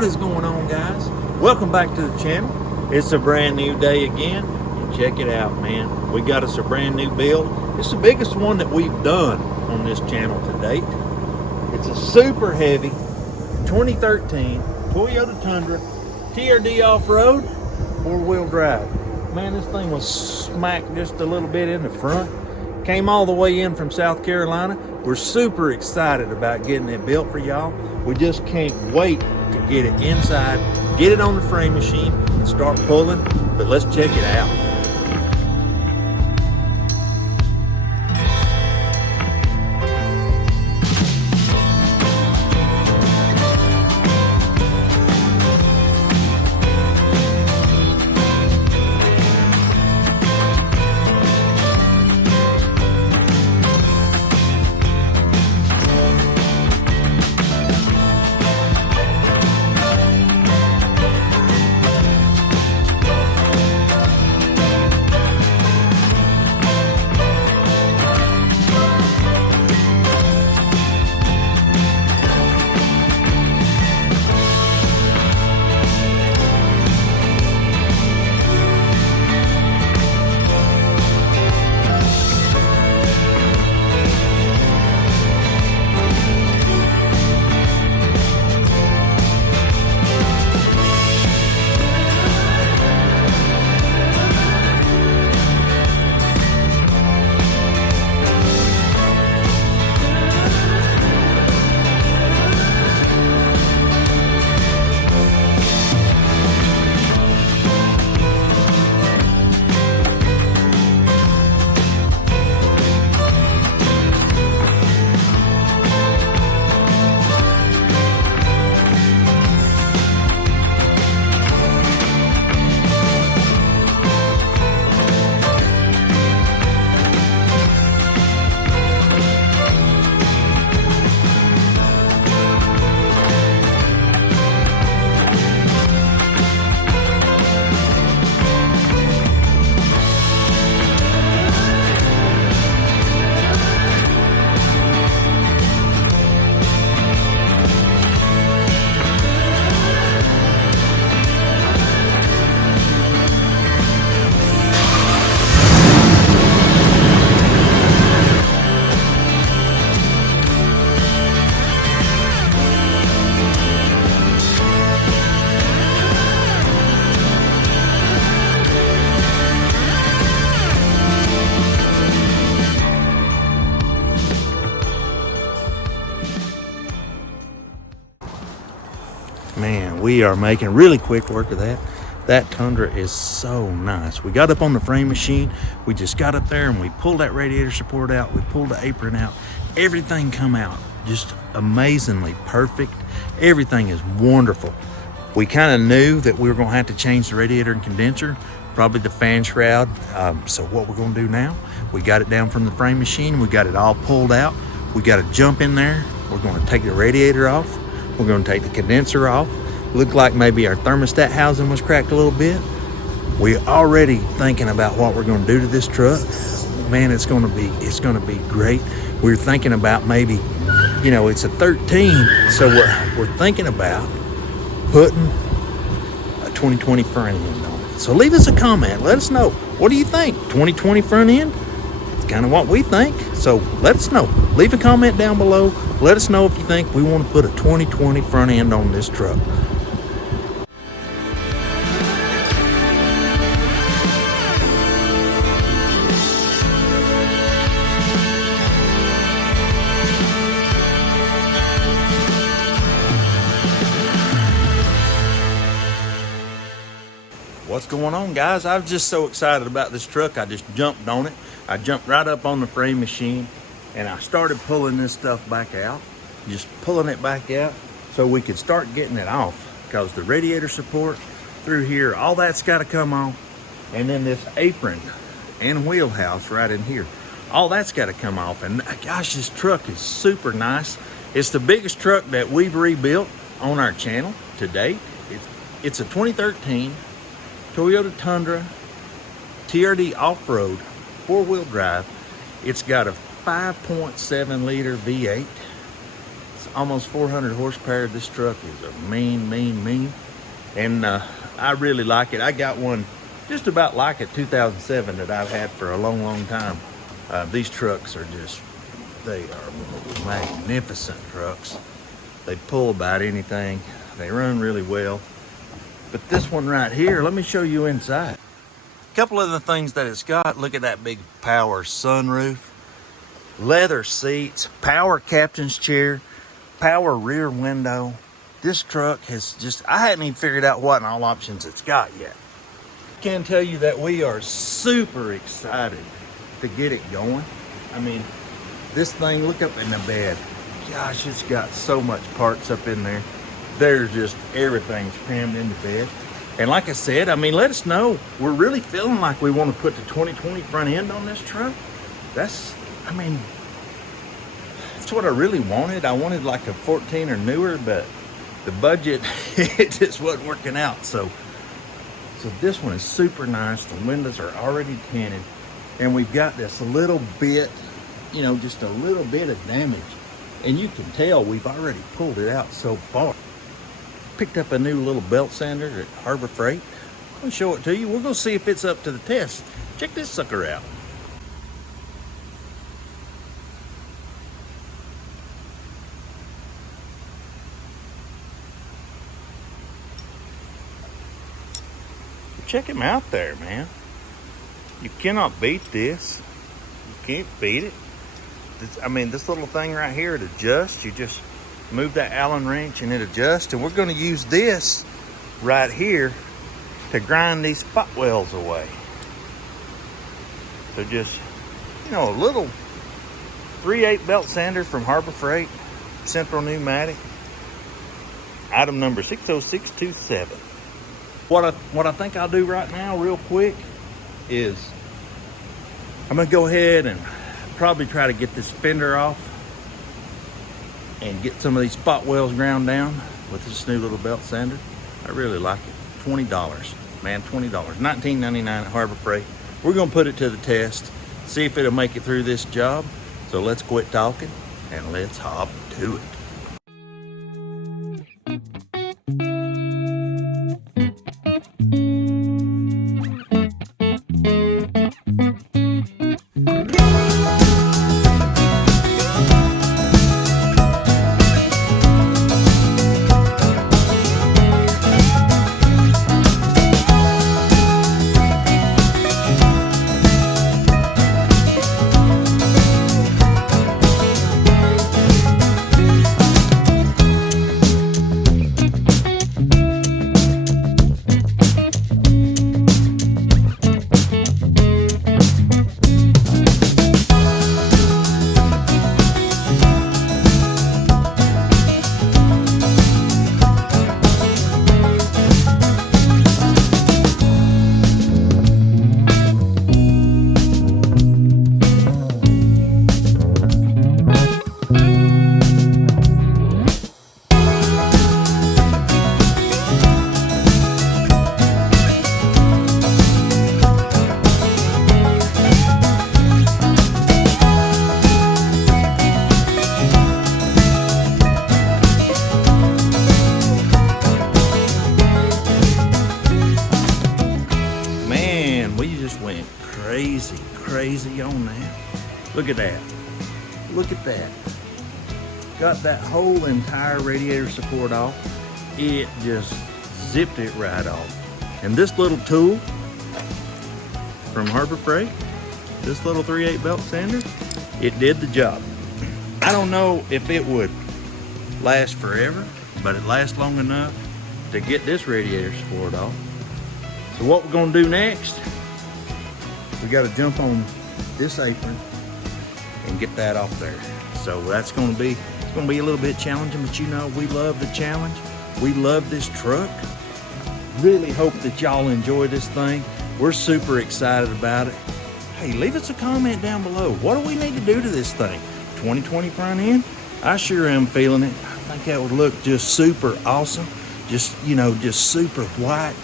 What is going on, guys? Welcome back to the channel. It's a brand new day again, and check it out, man. We got us a brand new build. It's the biggest one that we've done on this channel to date. It's a super heavy 2013 Toyota Tundra TRD off-road 4-wheel drive. Man, this thing was smacked just a little bit in the front. Came all the way in from South Carolina. We're super excited about getting it built for y'all. We just can't wait to get it inside, get it on the frame machine, and start pulling. But let's check it out. Man, we are making really quick work of that. That Tundra is so nice. We got up on the frame machine. We just got up there and we pulled that radiator support out. We pulled the apron out. Everything come out just amazingly perfect. Everything is wonderful. We kind of knew that we were going to have to change the radiator and condenser, probably the fan shroud. So what we're going to do now, we got it down from the frame machine. We got it all pulled out. We got to jump in there. We're going to take the radiator off. We're going to take the condenser off. Looked like maybe our thermostat housing was cracked a little bit. We're already thinking about what we're going to do to this truck. Man, it's going to be great. We're thinking about maybe, you know, it's a 13, so we're thinking about putting a 2020 front end on it. So leave us a comment. Let us know. What do you think? 2020 front end? It's kind of what we think. So let us know. Leave a comment down below. Let us know if you think we want to put a 2020 front end on this truck. What's going on, guys? I was just so excited about this truck. I just jumped on it. I jumped right up on the frame machine and I started pulling this stuff back out, just pulling it back out so we could start getting it off, because the radiator support through here, all that's got to come off, and then this apron and wheelhouse right in here, all that's got to come off. And gosh, this truck is super nice. It's the biggest truck that we've rebuilt on our channel to date. It's a 2013 Toyota Tundra TRD off-road 4-wheel drive. It's got a 5.7 liter V8. It's almost 400 horsepower. This truck is a mean. And I really like it. I got one just about like it, 2007, that I've had for a long time. These trucks are they are magnificent trucks. They pull about anything. They run really well. But this one right here, let me show you inside. A couple of the things that it's got, look at that big power sunroof, leather seats, power captain's chair, power rear window. This truck has I hadn't even figured out what all options it's got yet. I can tell you that we are super excited to get it going. I mean, this thing, look up in the bed. Gosh, it's got so much parts up in there. There's just everything's crammed in the bed. And like I said, I mean, let us know. We're really feeling like we want to put the 2020 front end on this truck. That's what I really wanted. I wanted like a 14 or newer, but the budget, it just wasn't working out. So this one is super nice. The windows are already tinted. And we've got this little bit, just a little bit of damage. And you can tell we've already pulled it out so far. Picked up a new little belt sander at Harbor Freight. I'm going to show it to you. We're going to see if it's up to the test. Check this sucker out. Check him out there, man. You cannot beat this. You can't beat it. This little thing right here, it adjusts. You just move that Allen wrench and it adjusts. And we're going to use this right here to grind these spot welds away. So just, a little 3/8 belt sander from Harbor Freight, Central Pneumatic, item number 60627. What I think I'll do right now real quick is I'm going to go ahead and probably try to get this fender off and get some of these spot welds ground down with this new little belt sander. I really like it. $20, man, $20. $19.99 at Harbor Freight. We're going to put it to the test, see if it'll make it through this job. So let's quit talking and let's hop to it. Crazy on that. Look at that. Look at that. Got that whole entire radiator support off. It just zipped it right off. And this little tool from Harbor Freight, this little 3/8 belt sander, it did the job. I don't know if it would last forever, but it lasts long enough to get this radiator support off. So what we're gonna do next, we got to jump on this apron and get that off there. So that's going to be, it's going to be a little bit challenging, but we love the challenge. We love this truck. Really hope that y'all enjoy this thing. We're super excited about it. Hey, leave us a comment down below. What do we need to do to this thing? 2020 front end? I sure am feeling it. I think that would look just super awesome. Just super white.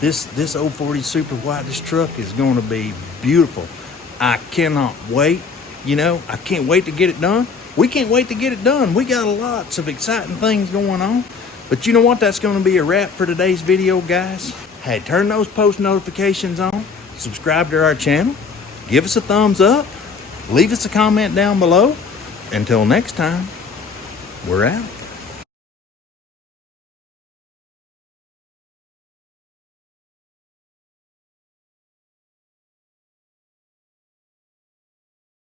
This 040 super white, this truck is going to be beautiful. I cannot wait. I can't wait to get it done. we can't wait to get it done. We got lots of exciting things going on. But you know what? That's going to be a wrap for today's video, guys. Hey, turn those post notifications on. Subscribe to our channel. Give us a thumbs up. Leave us a comment down below. Until next time, we're out.